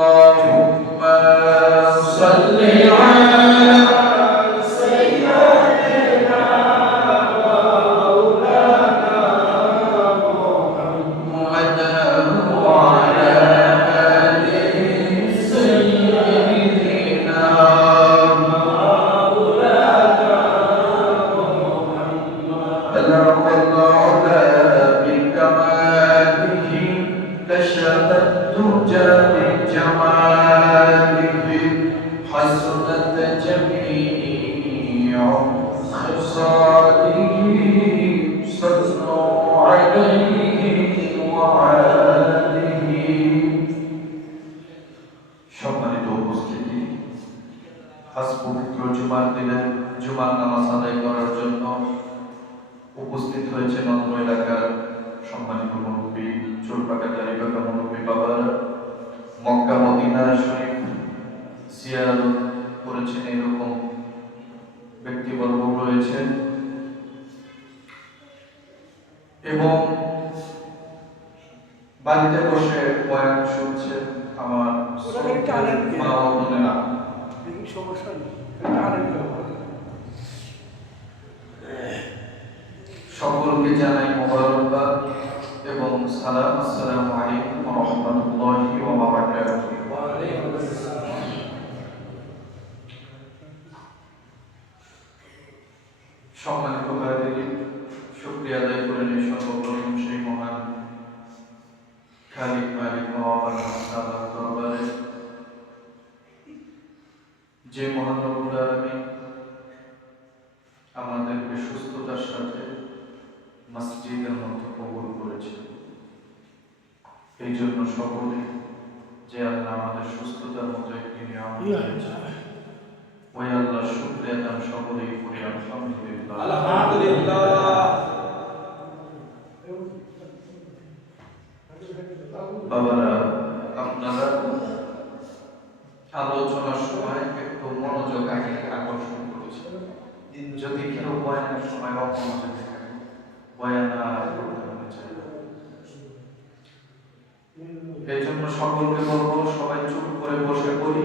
اللهم صل على سيدنا مولانا محمد وعلى آل سيدنا مولانا محمد بلغ العلا بكماله كشف الدجى بجماله حسنت جميع خصاله صلوا عليه وآله সম্মানিত উপস্থিতি, আজ পবিত্র জুমার দিনে জুমার নামাজ আদায় করার জন্য উপস্থিত হয়েছেন অত্র এলাকার সম্মানিত মুরব্বী, চোরপাকা দাড়িপাকা মুরব্বী বাবারা, মক্কা মদিনা শরীফ জিয়ারত করেছেন এরকম ব্যক্তিবর্গ রয়েছেন এবং বাড়িতে বসে বয়ান শুনছেন আমার মা ও বোনেরা। সকলকে জানাই মোবারকবাদ এবং সালাম। আসসালামু আলাইকুম ওয়া রাহমাতুল্লাহি ওয়া বারাকাতুহু। সম্মানিত ভাইদের, শুকরিয়া আদায় করে নিই সর্বপ্রথম সেই মহান খালিক মালিক মহান আল্লাহর দরবারে, যে মহান রব্বুল আলামিন আমাদেরকে সুস্থতার সাথে মসজিদের মধ্যে কবুল করেছে। এই জন্য সকলে যে আল্লাহ আমাদের সুস্থতার মতো একটি নিয়ামত দিয়েছে, ওই আল্লাহ শুকরিয়া দান সকলেই করি আলহামদুলিল্লাহ। বাবারা, আপনারা আলোচনার সময় একটু মনোযোগ আকর্ষণ করেছে। যদি কেউ বয়ানের সময় অমনোযোগী থাকে, বয়ান করতে মনে চায়, এই জন্য সকলকে বলবো সবাই চুপ করে বসে পড়ি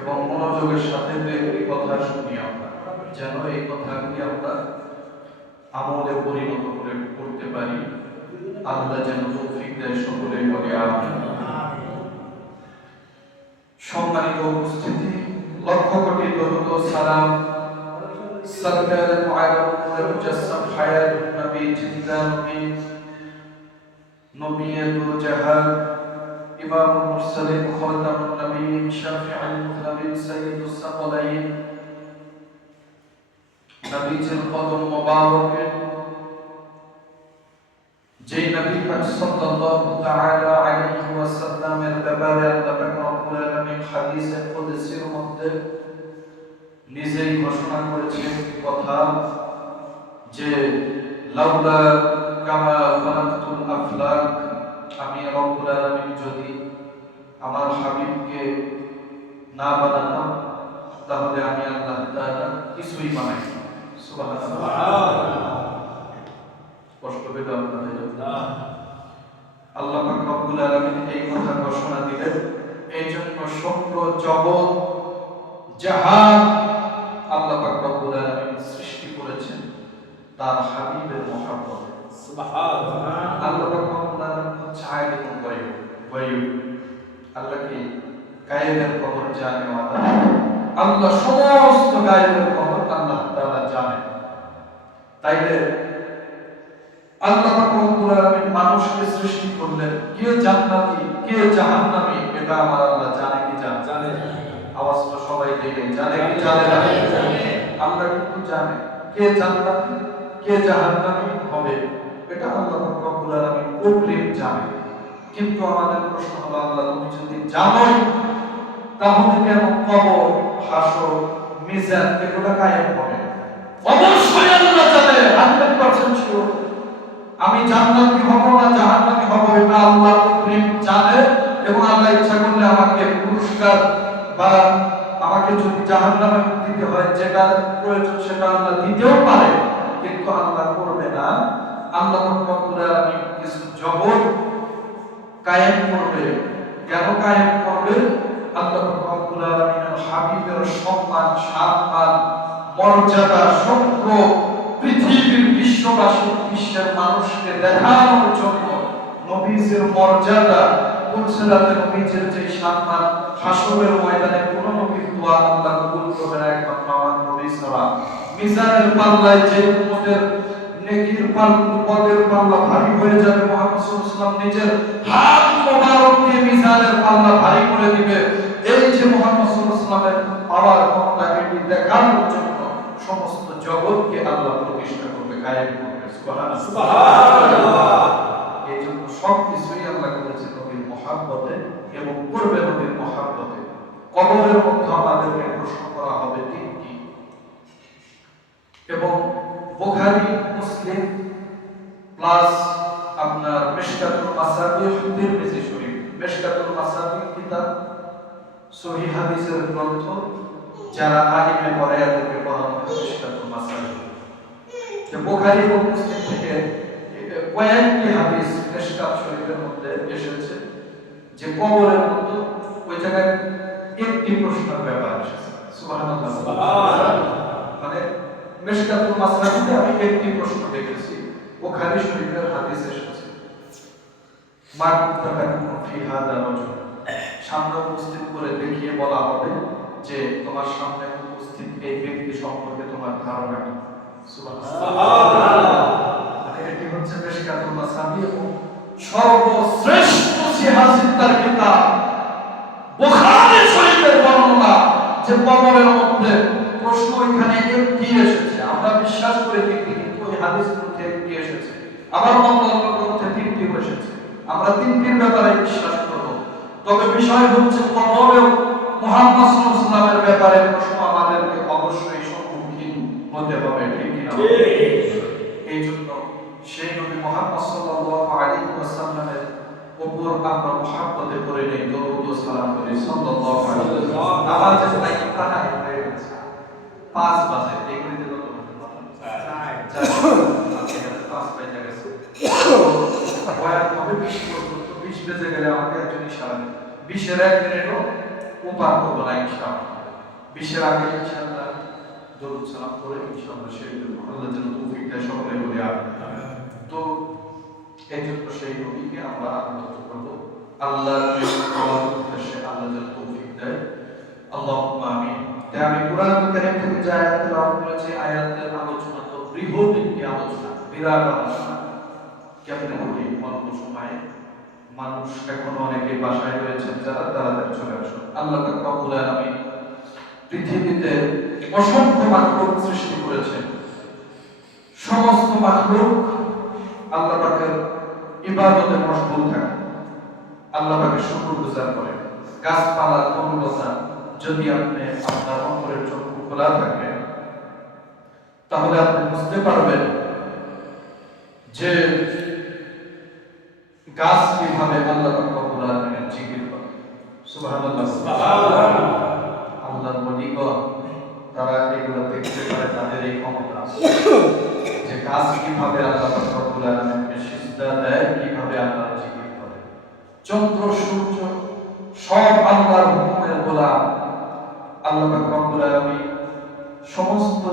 এবং মনোযোগের সাথে এই কথা শুনি আমরা, যেন এই কথাগুলি আমরা আমলে পরিণত করে করতে পারি। আল্লাহ যেন তৌফিক দেয়, সকলেই বলি আমিন। সম্মানিত উপস্থিতি, লক্ষ কোটি দরুদ ও সালাম সরকার মুআররম মুজাসসাম হায়াতুন নবী জিন্দা নবী নবিয়্যুল জাহান ইমামুল মুরসালিন খাতামুন নবিয়্যিন শাফিউল মুযনিবিন সাইয়্যিদুস সাকলাইন নবীজির কদম মোবারকে, যে নবী পাক সাল্লাল্লাহু তাআলা আলাইহি ওয়াসাল্লামের ব্যাপারে আল্লাহ পাক রব্বুল আলামিন হাদিসে কুদসির মধ্যে নিজেই ঘোষণা করেছেন কথা যে লাউলা কামা খালাকতুল আফলাক, আমি রব্বুল আলামিন যদি আমার হাবিবকে না বানাতাম তাহলে আমি আল্লাহ তাআলা কিছুই বানাই না। সুবহানাল্লাহ। কষ্ট পেতে আপনাদের আল্লাহ পাক রব্বুল আলামিন এই কথা ঘোষণা দিলেন। এই জন্য সমগ্র জগৎ জাহান আল্লাহ পাক রব্বুল আলামিন সৃষ্টি করেছেন তার হাবিবের মহব্বতে। সুবহানাল্লাহ। আল্লাহ পাক রব্বুল আলামিন হচ্ছে আলিমুল গায়ব। আল্লাহ কি গায়বের খবর জানে? আল্লাহ সমস্ত গায়বের খবর আল্লাহ তাআলা জানেন। তাইলে আল্লাহ পাক রব্বুল আলামিন মানুষকে সৃষ্টি করলেন, কে জান্নাতি কে জাহান্নামী এটা আমার আল্লাহ জানে কি জানে? আওয়াজটা সবাই দিবে, জানে কি জানে না? আমরা কিন্তু জানি কে জান্নাতি কে জাহান্নামী হবে, এটা আল্লাহ পাক রব্বুল আলামিন অগ্রিম জানে। কিন্তু আমাদের প্রশ্ন হলো, আল্লাহ তুমি যদি জানোই তাহলে কেন কবর, হাসর, মিজান এগুলো কায়েম হবে? অবশ্যই আল্লাহ জানে 100% শিওর। আমি জান্নাতি হব না জাহান্নামী হব এটা আল্লাহ অগ্রিম জানে, এবং আল্লাহ ইচ্ছা করলে আমাকে পুরস্কার বা আমাকে যদি জাহান্নামে দিতে হয় যেটা প্রয়োজন সেটা আল্লাহ দিতেও পারে, কিন্তু আল্লাহ করবে না। আল্লাহ রব্বুল আলামিন কিছু জগৎ কায়েম করবে কেন কায়েম করবে? আল্লাহ রাব্বুল আলামিনের হাবিবের সম্মান, সম্মান, মর্যাদা সমগ্র পৃথিবীর বিশ্ববাসী, বিশ্বের মানুষকে দেখানোর জন্য নবীজির মর্যাদা, পুলসিরাতে নবীজির যে সম্মান, হাসরের ময়দানে কোন নবীর দোয়া আল্লাহ কবুল করবে না একমাত্র আমার নবী ছাড়া। মিজানের পাল্লায় যে উম্মতের নেকির পদের পাল্লা ভারী হয়ে যাবে, মুহাম্মদ সাল্লাল্লাহু আলাইহি ওয়াসাল্লাম নিজের হাত মোবারক দিয়ে মিজানের পাল্লা ভারী করে দিবে। এই যে মুহাম্মদ সাল্লাল্লাহু আলাইহি ওয়াসাল্লামের পাওয়ার ক্ষমতা, এটি দেখানোর জন্য সমস্ত জগৎকে আল্লাহ প্রতিষ্ঠা করবে, কায়েম করবে। সুবহানাল্লাহ। এই জন্য সব কিছুই আল্লাহ করেছে নবীর মহব্বতে এবং করবে নবীর মহব্বতে। কবরের মধ্যে আমাদেরকে প্রশ্ন করা হবে তিনটি, এবং বুখারী, মুসলিম প্লাস আপনার মিশকাতুল মাসাবিহ, তিরমিজি শরীফ। মিশকাতুল মাসাবিহ কিতাব সহিহ হাদিসের গ্রন্থ, যারা আলিমে পড়ে তাদেরকে পড়ানো হয় মিশকাতুল মাসাবিহ। যে বুখারী এবং মুসলিম থেকে কয়েকটি হাদিস মিশকাত শরীফের মধ্যে এসেছে যে কবরের মধ্যে ওই জায়গায় একটি প্রশ্নের ব্যাপার এসেছে। সুবহানাল্লাহ, মানে মিশকাতুল মাসাবিহে আমি একটি প্রশ্ন দেখেছি, বুখারী শরীফের হাদিস এসেছে মা কুনতা তাকুনু ফি হাদা রাজুল, সামনে উপস্থিত করে দেখিয়ে বলা হবে যে তোমার সামনে উপস্থিত এই ব্যক্তি সম্পর্কে তোমার ধারণা কি। সুবহানাল্লাহ। মানে এটি হচ্ছে মিশকাতুল মাসাবিহ এবং সর্বশ্রেষ্ঠ সিহাসিতার কিতাব বুখারী শরীফের বর্ণনা, যে কবরের মধ্যে প্রশ্ন এখানে একটি এসেছে, আমরা বিশ্বাস করে দেখি কিন্তু ওই হাদিস গ্রন্থে একটি এসেছে, আবার অন্যান্য গ্রন্থে তিনটি এসেছে। আমরা তিনটির ব্যাপারে বিশ্বাস করব, তবে বিষয় হচ্ছে কবরেও মুহাম্মদ সাল্লাল্লাহু আলাইহি ওয়াসাল্লামের ব্যাপারে প্রশ্ন আমাদেরকে অবশ্যই সম্মুখীন হতে হবে, ঠিক কি না? এই জন্য সেই নবী মুহাম্মদ সাল্লাল্লাহু আলাইহি ওয়াসাল্লামের উপর আমরা মুহাব্বতে পড়ে নেই, দরুদ ও সালাম করি সাল্লাল্লাহু আলাইহি ওয়াসাল্লাম। আমাদের টাইম প্রায় হয়ে গেছে 5 বাজে, এগুলিতে কত বাজে? 5 বাজে গেছে। বয়ান হবে 20 পর্যন্ত, 20 বেজে গেলে আমাকে একজন ইশারা দিন, 20 এর 1 মিনিটও উপার করব না ইনশাআল্লাহ। 20 এর আগে ইনশাআল্লাহ দরুদ সালাম করে ইনশাআল্লাহ শেষ করব। আল্লাহ যেন তৌফিক দেয়, সকলে বলি আমিন। তো এই জন্য সেই নবীকে আমরা আনুগত্য করব, আল্লাহর উদ্দেশ্যে আল্লাহ যেন তৌফিক দেয়, আল্লাহুম্মা আমিন। তাই আমি কোরআন কারীম থেকে যে আয়াত তেলাওয়াত করেছি, আয়াতের আলোচনা তো বৃহৎ একটি আলোচনা, বিরাট আলোচনা। কেমন করি অল্প সময়ে, মানুষ এখনো অনেকে বাসায় রয়েছেন যারা তাড়াতাড়ি চলে আসুন। আল্লাহ রাব্বুল আলামিন পৃথিবীতে অসংখ্য মাখলুক সৃষ্টি করেছেন, সমস্ত মাখলুক আল্লাহ পাকের ইবাদতে মশগুল থাকে, আল্লাহ পাকের শুকরগুজার করে। গাছপালা, তরুলতা, যদি আপনি আপনার অন্তরের চক্ষু খোলা থাকে তাহলে আপনি বুঝতে পারবেন যে গাছ কিভাবে আল্লাহ রাব্বুল আলামিনের জিকির করে। সুবহানাল্লাহ। আল্লাহর ওলিগণ তারা এগুলো দেখতে পারে, তাদের এই ক্ষমতা আছে যে গাছ কিভাবে আল্লাহ রাব্বুল আলামিনকে সিজদা দেয়, কিভাবে আল্লাহর জিকির করে। চন্দ্র, সূর্য সব আল্লাহর হুকুমের গোলাম। আল্লাহ রাব্বুল আলামিন সমস্ত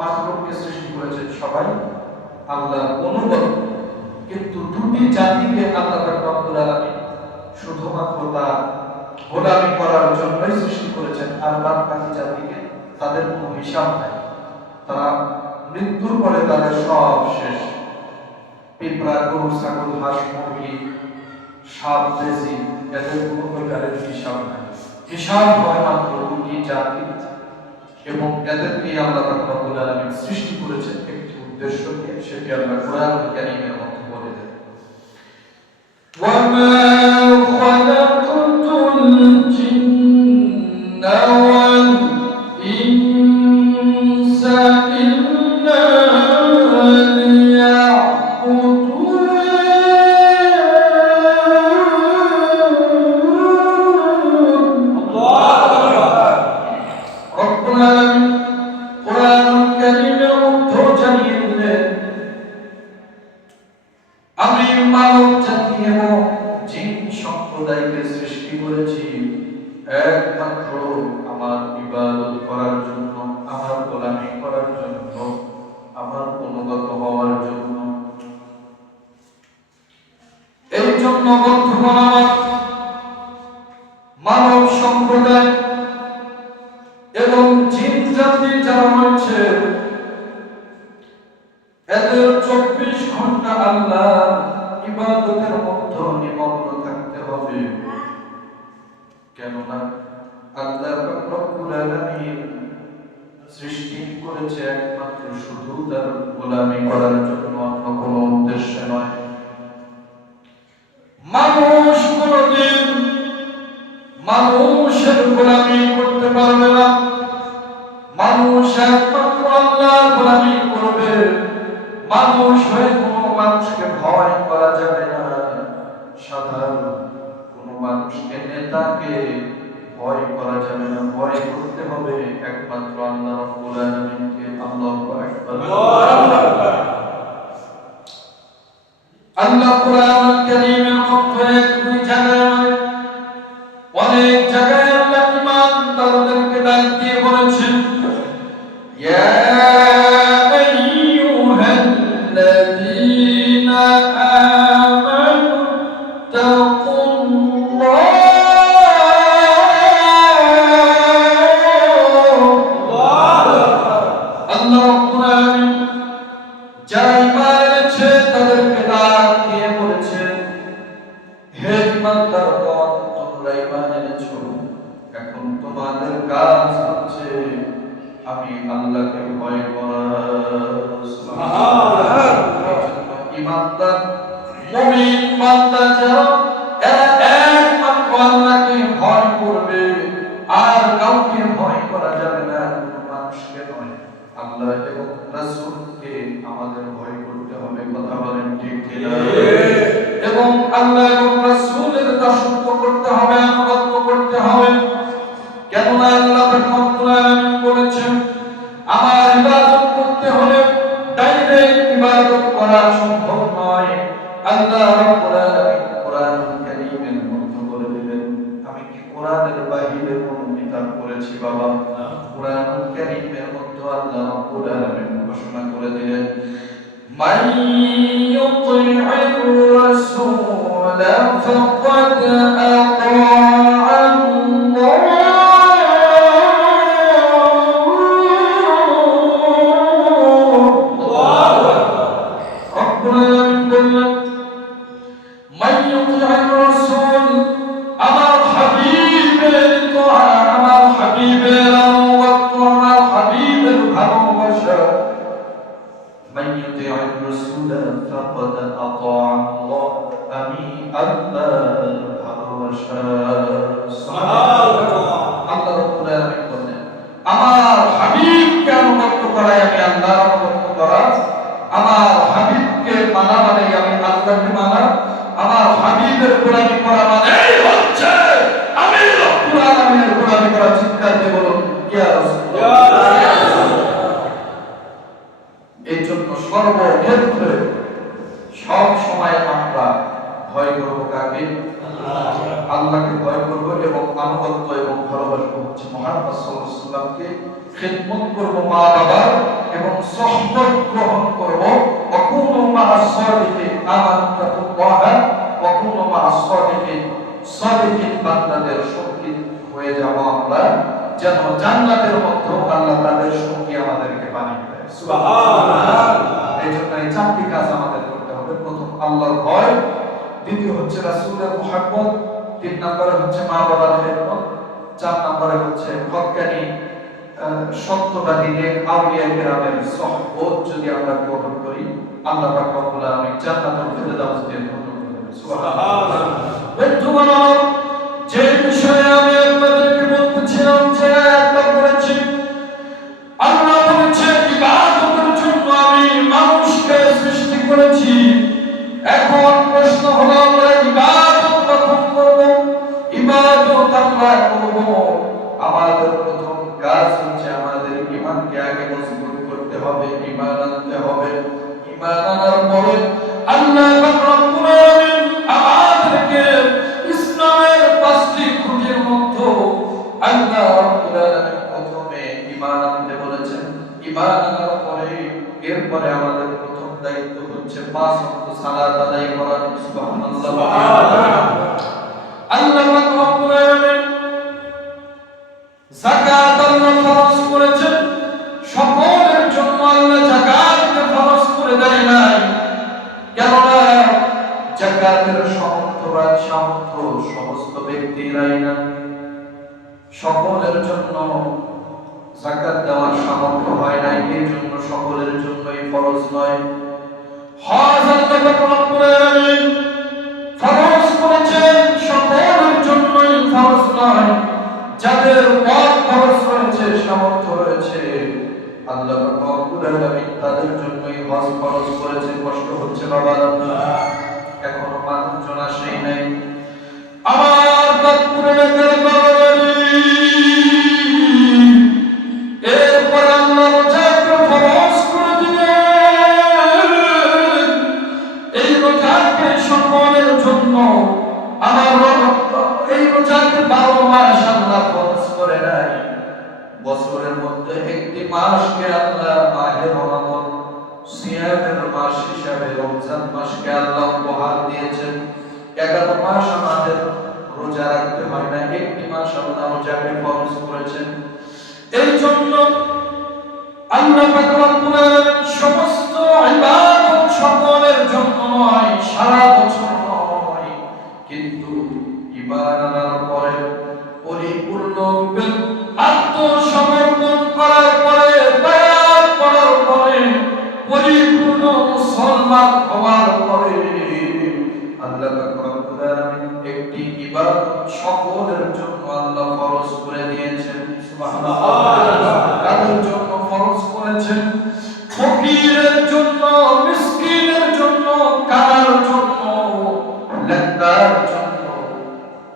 মাখলুককে সৃষ্টি করেছেন, সবাই আল্লাহর অনুগত, কিন্তু দুটি জাতিকে আল্লাহ রাব্বুল আলামিন শুধুমাত্র তার গোলামি করার জন্যই সৃষ্টি করেছেন, আর বাকি জাতিকে তাদের কোনো হিসাব নাই, তারা মৃত্যুর পরে তাদের সব শেষ। পিঁপড়া, গরু, ছাগল, হাঁস, মুরগি, সাপ, বেজি, এদের কোনো প্রকারের হিসাব নাই। হিসাব হয় মাত্র দুটি জাতি, এবং এদেরকে আল্লাহ রাব্বুল আলামিন সৃষ্টি করেছেন একটি উদ্দেশ্য নিয়ে, সেটি আল্লাহ কোরআন কারীমের মধ্যে বলে দেন, ওয়ামা খালাকাতুল জিন্না ওয়াল ইনসা ইল্লা লিয়াবুদুন। রব্বুল আলামিন কোরআন কারীমের মধ্যে জানিয়ে দিলেন, আমি মানব জাতি এবং জিন সম্প্রদায়কে একমাত্র আমার ইবাদত করার জন্য, আমার গোলামি করার জন্য, আমার অনুগত হওয়ার জন্য। এই জন্য বন্ধুগণ, আমার মানব সম্প্রদায় এবং জিন জাতি যারা রয়েছে, এদের 24 ঘন্টা আল্লাহ ইবাদতের মধ্যে নিমগ্ন থাকতে হবে। কেননা আল্লাহ রব্বুল আলামিন সৃষ্টি করেছে একমাত্র শুধু তার গোলামি করার জন্য, অন্য কোনো উদ্দেশ্য নয়। মানুষ কোনদিন মানুষের গোলামি করতে পারবে না। মানুষ একমাত্র আল্লাহর গোলামি করবে। মানুষ হয়ে কোনো মানুষকে ভয় করা যাবে না। সাধারণ কোনো মানুষকে, নেতাকে ভয় করা যাবে না। ভয় করতে হবে একমাত্র আল্লাহ রাব্বুল আলামিনকে। আল্লাহু আকবার। আল্লাহ কুরআনুল কারীমের মধ্যে দুই জায়গায়, অনেক জায়গায় আল্লাহ ঈমানদারদেরকে ডাক দিয়ে বলেছেন, ইয়া আইয়ুহাল্লাযীনা আমানু তাকুল্লাহ। আল্লাহ রাব্বুল আলামিন যারা ঈমান এনেছে তাদেরকে ডাক দিয়ে বলেছেন, হে ঈমানদারগণ, তোমরা ঈমান এনেছো, এখন তোমাদের কাজ হচ্ছে আমি আল্লাহকে ভয় করা। সুবহানাল্লাহ। ঈমানদার মুমিন বান্দা যারা, এরা একমাত্র আল্লাহকে ভয় করবে, আর কাউকে ভয় করা যাবে না, কোনো মানুষকে নয়। আল্লাহ এবং রাসূলকে আমাদের ভয় করতে হবে। কথা বলেন ঠিক কিনা? এবং আল্লাহ এবং রাসূলের দাসত্ব করতে হবে, আনুগত্য করতে হবে। কেননা আল্লাহ রাব্বুল আলামিন বলেছেন, আমার ইবাদত করতে হলে ডাইরেক্ট ইবাদত করা সম্ভব নয়। আল্লাহ রাব্বুল আলামিন কোরআনুল কারীমের মধ্যে বলে দিলেন, আমি কি কোরআনের বাহিরে কোনো কিতাব পড়েছি বাবা? কোরআনুল কারীমের মধ্যে আল্লাহ রাব্বুল আলামিন ঘোষণা করে দিলেন, মান ইউতি'র রাসূলা ফাকাদ আতা'a আমার হাবিবকে অনুগত করাই আমি আল্লাহর অনুগত করা, আমার হাবিবকে মানা মানে আমি আল্লাহকে মানা, আমার হাবিবের গোলামি করা মানে হচ্ছে আমি রব্বুল আলামিনের গোলামি করা। চিৎকার দিয়ে বলুন ইয়া রাসূলুল্লাহ। এই জন্য সর্বক্ষেত্রে সব সময় আমরা ভয় করব কাকে? আল্লাহকে ভয় করব এবং আনুগত্য এবং ভালোবাসা হচ্ছে মুহাম্মদ সাল্লাল্লাহু আলাইহি ওয়াসাল্লামকে, খিদমত করব মা বাবার এবং সুহবত গ্রহণ করব। ওয়াকুনু মা'আস সাদিকিন, আমানতুল্লাহ ওয়াকুনু মা'আস সাদিকিন, সাদিকিন বান্দাদের সঙ্গী হয়ে যাব আমরা, যেন জান্নাতের মধ্যে আল্লাহ তাদের সঙ্গী আমাদেরকে বানিয়ে দেয়। সুবহানাল্লাহ। এই জন্য এই চারটি কাজ আমাদের করতে হবে। প্রথম আল্লাহর ভয়, দ্বিতীয় হচ্ছে রাসূলের মুহাব্বত, তিন নম্বরে হচ্ছে মা বাবার খিদমত, চার নম্বরে হচ্ছে হক্কানি সত্যবাদী নেক আউলিয়া কিরামের সুহবত যদি আমরা গ্রহণ করি, আল্লাহ পাক রব্বুল আলামিন জান্নাতুল ফিরদাউস দিয়ে ধন্য করবেন। সুবহানাল্লাহ। বন্ধুগণ, যে বিষয়ে আমি আপনাদেরকে বলতেছিলাম, যে আয়াতটা পড়েছি, আল্লাহ বলেছেন ইবাদতের জন্য আমি মানুষকে সৃষ্টি করেছি। এখন প্রশ্ন হলো, আমরা ইবাদত কখন করব? ইবাদত আমরা করব, আমাদের প্রথম কাজ হচ্ছে আমাদের ঈমানকে আগে মজবুত করতে হবে, ঈমান আনতে হবে। ঈমান আনার পরে আল্লাহ রাব্বুল আলামিন আমাদেরকে ইসলামের 5টি খুঁটির মধ্যে সকলের জন্য যাকাত দেওয়ার সামর্থ্য হয় নাই, এই জন্য সকলের জন্যই ফরজ নয়। হজ আল্লাহ রব্বুল আলামিন ফরজ করেছেন, সকলের জন্যই ফরজ নয়। যাদের পথ ফরজ হয়েছে, সামর্থ্য রয়েছে, আল্লাহ রব্বুল আলামিন তাদের জন্যই হজ ফরজ করেছেন। কষ্ট হচ্ছে বাবা, এখনো মানুষজন আসেই নাই। আমার তাকবীর এরপর আল্লাহ রোজাকে ফরজ করে দিলেন। এই রোজাকে সকলের জন্য, আমার এই রোজাকে 12 মাস আল্লাহ ফরজ করে নাই। বছরের মধ্যে একটি মাসকে আল্লাহ মাহে রমাদান সিয়ামের মাস হিসাবে রমজান মাসকে আল্লাহ উপহার দিয়েছেন। 11 মাস আমাদের রোজা রাখতে হয় না, একটি মাস আল্লাহ রোজাকে ফরজ করেছেন। এই জন্য আল্লাহ পাক রব্বুল আলামিন সমস্ত ইবাদত সকলের জন্য নয়, সারা বছর নয়, কিন্তু ঈমান আনার পরে পরিপূর্ণ আত্মসমর্পণ করার পরে, বায়াত করার পরে, পরিপূর্ণ মুসলমান হওয়ার পরে আল্লাহ পাক রব্বুল আলামিন একটি ইবাদত সকলের জন্য আল্লাহ ফরজ করে দিয়েছেন। সুবহানাল্লাহ। কাদের জন্য ফরজ করেছেন? ফকিরের জন্য, মিসকিনের জন্য, কানার জন্য, লেঙ্গার জন্য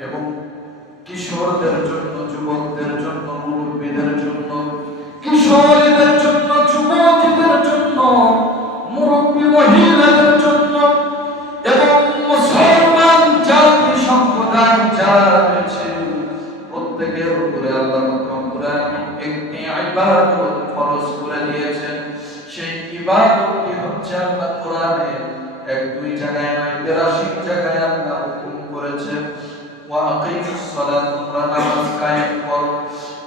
এবং কিশোরদের জন্য, যুবকদের জন্য, মুরব্বীদের জন্য, কিশোরীদের জন্য, যুবতীদের জন্য, মুরব্বী মহিলাদের জন্য এবং মুসলমান জাতি সম্প্রদায় যারা রয়েছে প্রত্যেকের উপরে আল্লাহ রব্বুল আলামিন একটি ইবাদত ফরজ করে দিয়েছেন। সেই ইবাদতটি হচ্ছে আল্লাহ কোরআনে 1-2 জায়গায় নয়, 83 জায়গায় আল্লাহ হুকুম করেছেন, ওয়া আকিমুস সালাত, তোমরা নামাজ কায়েম করো।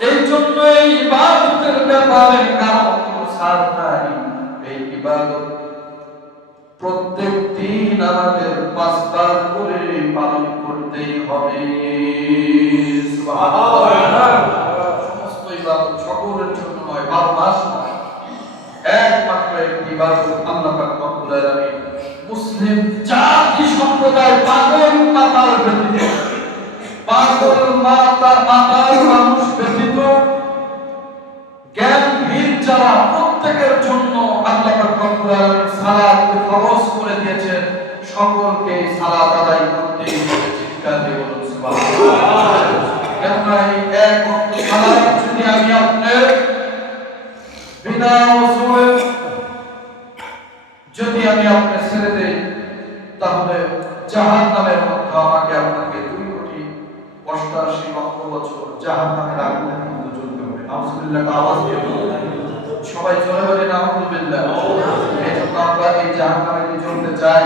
এই জন্য এই ইবাদতের ব্যাপারে কারো কোনো ছাড় নাই। এই ইবাদত প্রত্যেক দিন আমাদের 5 বার করে পালন করতেই হবে। সুবহানাল্লাহ। সমস্ত ইবাদত সকলের জন্য নয়, 12 মাস নয়, একমাত্র একটি ইবাদত আল্লাহ পাক রব্বুল আলামিন মুসলিম জাতি সম্প্রদায় পাগল মাতার ব্যতীত, পাগল মাতার মানুষ ব্যতীত জ্ঞানহীন যারা প্রত্যেকের জন্য আল্লাহ পাক রব্বুল আলামিন সালাত ফরজ করে দিয়েছেন। সকলকে সালাত আদায় করতে হবে। চিৎকার দিয়ে বলুন সুবহানাল্লাহ। কেননা এই এক ওয়াক্ত সালাত যদি আমি আপনার বিনা ওযুয়ে যদি আমি আপনার ছেড়ে দেই, তাহলে জাহান্নামের মধ্যে আমাকে আপনাকে 2,88,00,000 বছর জাহান্নামের আগুনের মধ্যে জ্বলতে হবে। নাউযুবিল্লাহ। আওয়াজ দিয়ে সবাই জোরে বলে নাউযুবিল্লাহ। এই জন্য আমরা এই জাহান্নামে জ্বলতে চাই?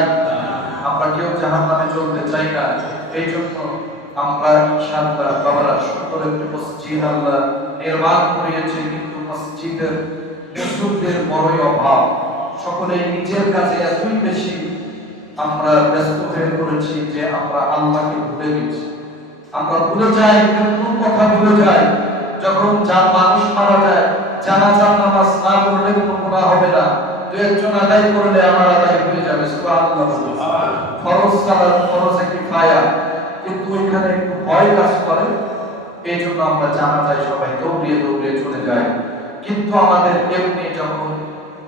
আমরা কেউ জাহান্নামে জ্বলতে চাই না। এই জন্য আমরা ইনশাআল্লাহ বাবারা সুন্দর একটি মসজিদ আল্লাহ নির্মাণ করিয়েছে, কিন্তু মসজিদের মুসল্লিদের বড়ই অভাব। সকলে নিজের কাছে এতই বেশি আমরা ব্যস্ত হয়ে পড়েছি যে আমরা আল্লাহকে ভুলে গেছি। আমরা ভুলে যাই, কোন কথা ভুলে যাই। যখন যার মানুষ মারা যায়, জানাজার নামাজ না পড়লে কোনো গুনাহ হবে না, 2-1 আদায় করলে আমার আদায় হয়ে যাবে। সুবহানাল্লাহ। ফরজ সালাত, ফরজে কিফায়া, কিন্তু এখানে একটু ভয় কাজ করে। এই জন্য আমরা জানাজায় সবাই দৌড়িয়ে দৌড়িয়ে চলে যাই। কিন্তু আমাদের এমনি যখন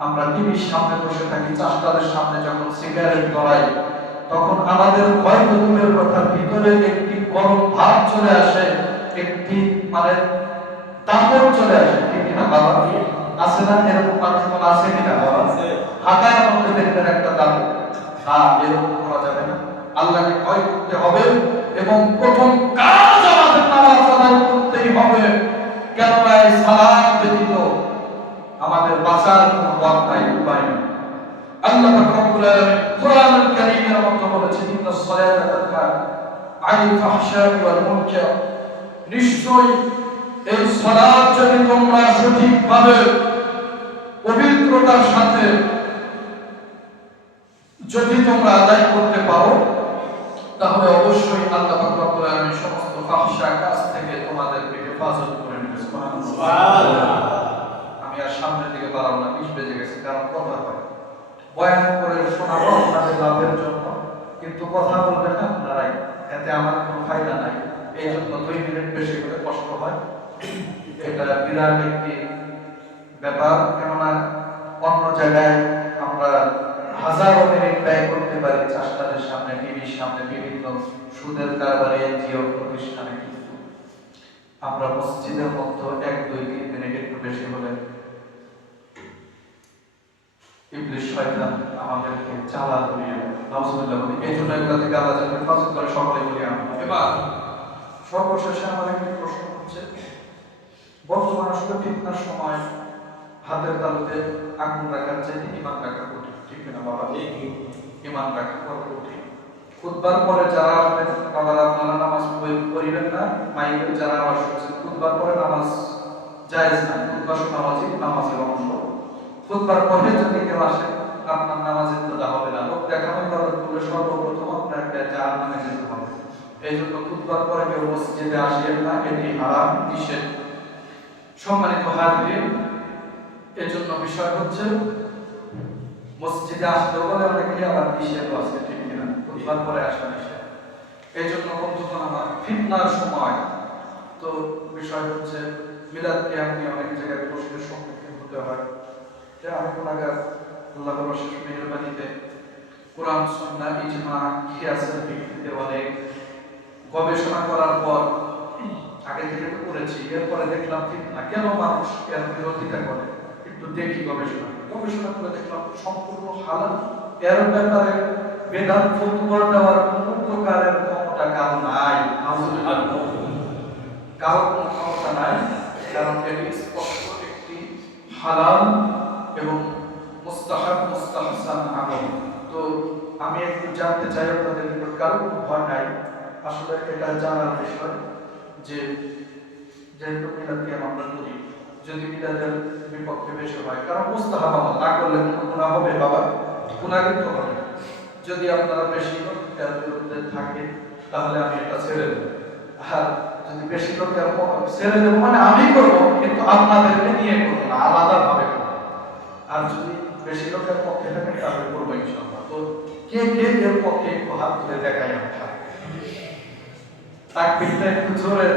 আমরা টিভির সামনে বসে থাকি, চাষটাদের সামনে যখন সিগারেট ধরাই, তখন আমাদের হয়তো দূরের কথা ভিতরে একটি গরম ভাব চলে আসে, একটি মানে তাপর চলে আসে। ঠিক কিনা বাবা? আছে না এরকম মানুষ? কোন আছে কিনা বাবা? হাতার মধ্যে দেখবেন একটা তাপর। না, এরকম করা যাবে না। আল্লাহকে ভয় করতে হবে এবং প্রথম কাজ আমাদের নামাজ আদায় করতেই হবে। কেননা এই সালাত ব্যতীত আমাদের বাঁচার কোনো পথ নাই, উপায় নেই। আল্লাহ পাক রব্বুল আলামিন কোরআনুল কারীমের মধ্যে বলেছেন, ইন্নাস সালাতা তানহা আনিল ফাহশাই ওয়াল মুনকার। নিশ্চয়ই এই সালাত যদি তোমরা সঠিকভাবে পবিত্রতার সাথে যদি তোমরা আদায় করতে পারো, তাহলে অবশ্যই আল্লাহ পাক রব্বুল আলামিন সমস্ত ফাহশা কাজ থেকে তোমাদেরকে হেফাজত কথা বলবেন না আপনারাই, এতে আমার কোনো ফায়দা নাই। এই জন্য 2 মিনিট বেশি করে কষ্ট হয়, এটা বিরাট একটি ব্যাপার। কেননা অন্য জায়গায় আমরা হাজারো মিনিট ব্যয় করতে পারি চাষাদের সামনে, টিভির সামনে, বিভিন্ন সুদের কারবারে এনজিও প্রতিষ্ঠানে, কিন্তু আমরা মসজিদের মধ্যে 1, 2, 3 মিনিট একটু বেশি হলে ইবলিশ শয়তান আমাদেরকে চালা দিয়ে নাউজুবিল্লাহ বলি। এই জন্য এগুলা থেকে আল্লাহ যেন হেফাজত করে, সকলে বলি আমরা। এবার সর্বশেষে আমার একটি প্রশ্ন হচ্ছে, বর্তমান আসলে ফিতনার সময় হাতের তালুতে আগুন রাখার চাইতে ঈমান রাখা কঠিন, ঠিক না বাবা? ঈমান রাখা বড় কঠিন। খুতবার পরে যারা আসবেন বাবারা, আপনারা নামাজ পড়িবেন না, মাইকের যারা আওয়াজ শুনছেন, খুতবার পরে নামাজ জায়েজ না, খুতবা শোনা ওয়াজিব, নামাজের অংশ। খুতবার পরে যদি কেউ আসে, আপনার নামাজের ইবতিদা হবে না, লোক দেখানো ইবাদত করলে সর্বপ্রথম আপনাকে জাহান্নামে যেতে হবে। এই জন্য খুতবার পরে কেউ মসজিদে আসেন না, এটি হারাম, নিষেধ। সম্মানিত হাজিরিন, এর জন্য বিষয় হচ্ছে মসজিদে আসতে বলে অনেকে আবার নিষেধ আছে, ঠিক কিনা? খুতবার পরে আসা নিষেধ। এই জন্য বন্ধুগণ আমার, ফিতনার সময় তো বিষয় হচ্ছে মিলাদকে আপনি অনেক জায়গায় প্রশ্নের সম্মুখীন হতে হয় যে আমি গুনাহগার, আল্লাহর অশেষ মেহেরবানিতে কোরআন, সুন্নাহ, ইজমা, কিয়াসের ভিত্তিতে অনেক গবেষণা করার পর আগে থেকে তো করেছি, এরপরে দেখলাম ফিতনা কেন মানুষ এর বিরোধিতা করে, একটু দেখি গবেষণা করে দেখলাম সম্পূর্ণ হালাল। এর ব্যাপারে বেদাত ফতোয়া দেওয়ার কোনো প্রকারের ক্ষমতা কারো নাই, কারো কোনো ক্ষমতা নাই, কারণ এটি স্পষ্ট একটি হালাল এবং মুস্তাহাব, মুস্তাহসান আমল। তো আমি একটু জানতে চাই আপনাদের নিকট, কারো কোনো ভয় নাই আসলে এটা জানার বিষয় যে যেহেতু মিলাদকে আমরা করি, যদি মিলাদের বিপক্ষে বেশি হয়, কারণ মুস্তাহাব আমল না করলে কোনো গুনাহ হবে বাবা? গুনাহ কিন্তু হবে। যদি আপনারা বেশি লোক এর বিরুদ্ধে থাকে তাহলে আমি এটা ছেড়ে দেব। আর যদি বেশি লোক ছেড়ে দেব মানে আমি করবো, কিন্তু আপনাদেরকে নিয়ে করবো না, আলাদা ভাবে করবো। আর যদি বেশি লোকের পক্ষে থাকে তাহলে করবো ইনশাআল্লাহ। তো কে কে এর পক্ষে একটু হাত তুলে দেখাই আমরা, তাকবীরটা একটু জোরে।